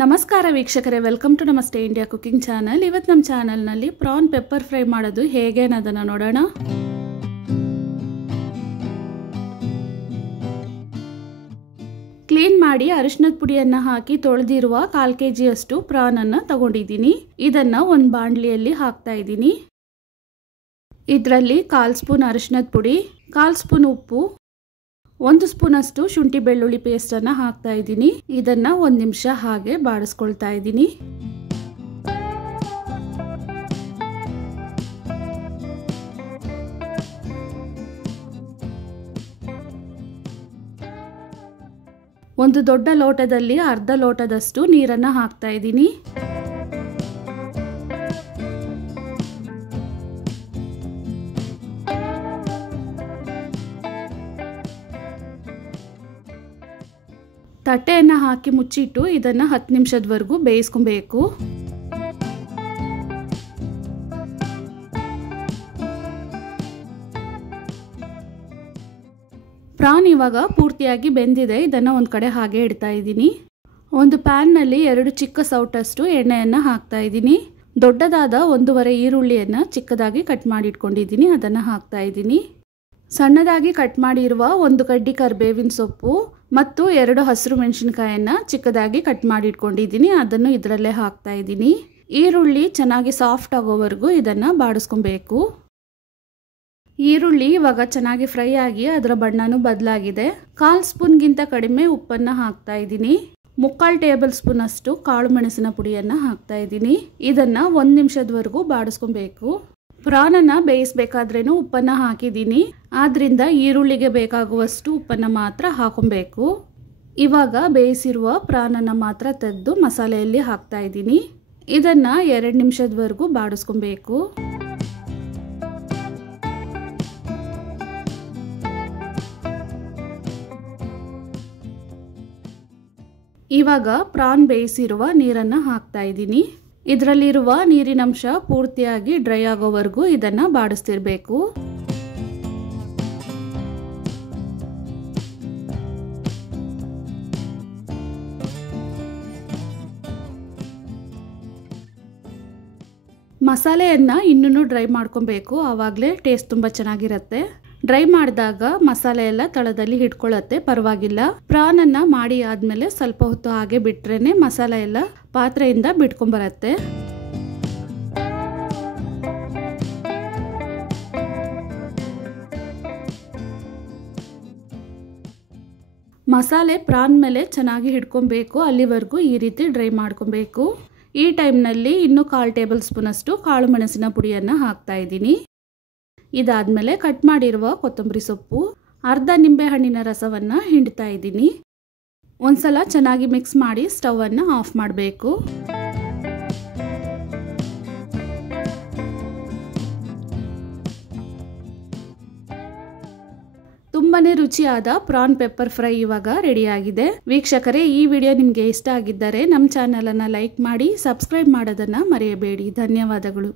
ನಮಸ್ಕಾರ ವೀಕ್ಷಕರೇ, welcome to ನಮಸ್ತೆ ಇಂಡಿಯಾ ಕುಕಿಂಗ್ ಚಾನಲ್. ಇವತ್ತು ನಮ್ಮ ಚಾನಲ್ನಲ್ಲಿ ಪ್ರಾನ್ ಪೆಪ್ಪರ್ ಫ್ರೈ ಮಾಡೋದು ಹೇಗೆ ಅನ್ನೋದನ್ನು ನೋಡೋಣ. ಕ್ಲೀನ್ ಮಾಡಿ ಅರಿಶಿನದ ಪುಡಿಯನ್ನು ಹಾಕಿ ತೊಳೆದಿರುವ 1/4 kg ಪ್ರಾನನ್ನು ತಗೊಂಡಿದ್ದೀನಿ. ಇದನ್ನು ಒಂದು ಬಾಣಲಿಯಲ್ಲಿ ಹಾಕ್ತಾ ಇದ್ದೀನಿ. ಇದರಲ್ಲಿ 1/4 ಸ್ಪೂನ್ ಅರಿಶಿನದ ಪುಡಿ, 1/4 ಸ್ಪೂನ್ ಉಪ್ಪು, 1 ಸ್ಪೂನಷ್ಟು ಶುಂಠಿ ಬೆಳ್ಳುಳ್ಳಿ ಪೇಸ್ಟನ್ನು ಹಾಕ್ತಾ ಇದ್ದೀನಿ. ಇದನ್ನು 1 ನಿಮಿಷ ಹಾಗೆ ಬಾಡಿಸ್ಕೊಳ್ತಾ ಇದ್ದೀನಿ. ಒಂದು ದೊಡ್ಡ ಲೋಟದಲ್ಲಿ ಅರ್ಧ ಲೋಟದಷ್ಟು ನೀರನ್ನು ಹಾಕ್ತಾ ಇದ್ದೀನಿ. ತಟ್ಟೆಯನ್ನು ಹಾಕಿ ಮುಚ್ಚಿಟ್ಟು ಇದನ್ನು 10 ನಿಮಿಷದವರೆಗೂ ಬೇಯಿಸ್ಕೊಬೇಕು. ಪ್ರಾನ್ ಇವಾಗ ಪೂರ್ತಿಯಾಗಿ ಬೆಂದಿದೆ. ಇದನ್ನು ಒಂದು ಕಡೆ ಹಾಗೆ ಇಡ್ತಾ ಇದ್ದೀನಿ. ಒಂದು ಪ್ಯಾನ್ನಲ್ಲಿ 2 ಚಿಕ್ಕ ಸೌಟಷ್ಟು ಎಣ್ಣೆಯನ್ನು ಹಾಕ್ತಾ ಇದ್ದೀನಿ. ದೊಡ್ಡದಾದ 1.5 ಈರುಳ್ಳಿಯನ್ನು ಚಿಕ್ಕದಾಗಿ ಕಟ್ ಮಾಡಿ ಇಟ್ಕೊಂಡಿದ್ದೀನಿ, ಅದನ್ನು ಹಾಕ್ತಾ ಇದ್ದೀನಿ. ಸಣ್ಣದಾಗಿ ಕಟ್ ಮಾಡಿರುವ 1 ಕಡ್ಡಿ ಕರಿಬೇವಿನ ಸೊಪ್ಪು ಮತ್ತು 2 ಹಸಿರು ಮೆಣಸಿನಕಾಯನ್ನು ಚಿಕ್ಕದಾಗಿ ಕಟ್ ಮಾಡಿ ಇಟ್ಕೊಂಡಿದ್ದೀನಿ, ಅದನ್ನು ಇದರಲ್ಲೇ ಹಾಕ್ತಾ ಇದ್ದೀನಿ. ಈರುಳ್ಳಿ ಚೆನ್ನಾಗಿ ಸಾಫ್ಟ್ ಆಗೋವರೆಗೂ ಇದನ್ನು ಬಾಡಿಸ್ಕೊಬೇಕು. ಈರುಳ್ಳಿ ಇವಾಗ ಚೆನ್ನಾಗಿ ಫ್ರೈ ಆಗಿ ಅದರ ಬಣ್ಣನೂ ಬದಲಾಗಿದೆ. 1/4 ಸ್ಪೂನ್ಗಿಂತ ಕಡಿಮೆ ಉಪ್ಪನ್ನು ಹಾಕ್ತಾ ಇದ್ದೀನಿ. 3/4 ಟೇಬಲ್ ಸ್ಪೂನ್ ಅಷ್ಟು ಕಾಳು ಮೆಣಸಿನ ಪುಡಿಯನ್ನು ಹಾಕ್ತಾ ಇದ್ದೀನಿ. ಇದನ್ನು 1 ನಿಮಿಷದವರೆಗೂ ಬಾಡಿಸ್ಕೊಬೇಕು. ಪ್ರಾನನ್ನು ಬೇಯಿಸಬೇಕಾದ್ರೇನು ಉಪ್ಪನ್ನು ಹಾಕಿದ್ದೀನಿ, ಆದ್ದರಿಂದ ಈರುಳ್ಳಿಗೆ ಬೇಕಾಗುವಷ್ಟು ಉಪ್ಪನ್ನು ಮಾತ್ರ ಹಾಕೊಬೇಕು. ಇವಾಗ ಬೇಯಿಸಿರುವ ಪ್ರಾನನ್ನು ಮಾತ್ರ ತೆಗೆದು ಮಸಾಲೆಯಲ್ಲಿ ಹಾಕ್ತಾ ಇದ್ದೀನಿ. ಇದನ್ನು 2 ನಿಮಿಷದವರೆಗೂ ಬಾಡಿಸ್ಕೊಬೇಕು. ಇವಾಗ ಪ್ರಾನ್ ಬೇಯಿಸಿರುವ ನೀರನ್ನು ಹಾಕ್ತಾ ಇದ್ದೀನಿ. ಇದರಲ್ಲಿರುವ ನೀರಿನಂಶ ಪೂರ್ತಿಯಾಗಿ ಡ್ರೈ ಆಗೋವರೆಗೂ ಇದನ್ನು ಬಾಡಿಸ್ತಿರ್ಬೇಕು. ಮಸಾಲೆಯನ್ನು ಇನ್ನೂ ಡ್ರೈ ಮಾಡ್ಕೊಬೇಕು, ಆವಾಗಲೇ ಟೇಸ್ಟ್ ತುಂಬ ಚೆನ್ನಾಗಿರುತ್ತೆ. ಡ್ರೈ ಮಾಡಿದಾಗ ಮಸಾಲೆ ಎಲ್ಲ ತಳದಲ್ಲಿ ಹಿಡ್ಕೊಳ್ಳುತ್ತೆ, ಪರವಾಗಿಲ್ಲ. ಪ್ರಾನನ್ನು ಮಾಡಿ ಆದಮೇಲೆ ಸ್ವಲ್ಪ ಹೊತ್ತು ಹಾಗೆ ಬಿಟ್ರೇನೆ ಮಸಾಲೆ ಎಲ್ಲ ಪಾತ್ರೆಯಿಂದ ಬಿಟ್ಕೊಂಬರತ್ತೆ. ಮಸಾಲೆ ಪ್ರಾನ್ ಮೇಲೆ ಚೆನ್ನಾಗಿ ಹಿಡ್ಕೊಬೇಕು, ಅಲ್ಲಿವರೆಗೂ ಈ ರೀತಿ ಡ್ರೈ ಮಾಡ್ಕೊಬೇಕು. ಈ ಟೈಮ್ನಲ್ಲಿ ಇನ್ನೂ 1/4 ಟೇಬಲ್ ಸ್ಪೂನ್ ಅಷ್ಟು ಕಾಳು ಮೆಣಸಿನ ಪುಡಿಯನ್ನು ಹಾಕ್ತಾ ಇದ್ದೀನಿ. ಇದಾದಮೇಲೆ ಕಟ್ ಮಾಡಿರುವ ಕೊತ್ತಂಬರಿ ಸೊಪ್ಪು, ಅರ್ಧ ನಿಂಬೆ ಹಣ್ಣಿನ ರಸವನ್ನು ಹಿಂಡ್ತಾ ಇದ್ದೀನಿ. ಒಂದ್ಸಲ ಚೆನ್ನಾಗಿ ಮಿಕ್ಸ್ ಮಾಡಿ ಸ್ಟವನ್ನು ಆಫ್ ಮಾಡಬೇಕು. ತುಂಬಾನೇ ರುಚಿಯಾದ ಪ್ರಾನ್ ಪೆಪ್ಪರ್ ಫ್ರೈ ಇವಾಗ ರೆಡಿಯಾಗಿದೆ. ವೀಕ್ಷಕರೇ, ಈ ವಿಡಿಯೋ ನಿಮಗೆ ಇಷ್ಟ ಆಗಿದ್ದರೆ ನಮ್ಮ ಚಾನಲನ್ನು ಲೈಕ್ ಮಾಡಿ, ಸಬ್ಸ್ಕ್ರೈಬ್ ಮಾಡೋದನ್ನು ಮರೆಯಬೇಡಿ. ಧನ್ಯವಾದಗಳು.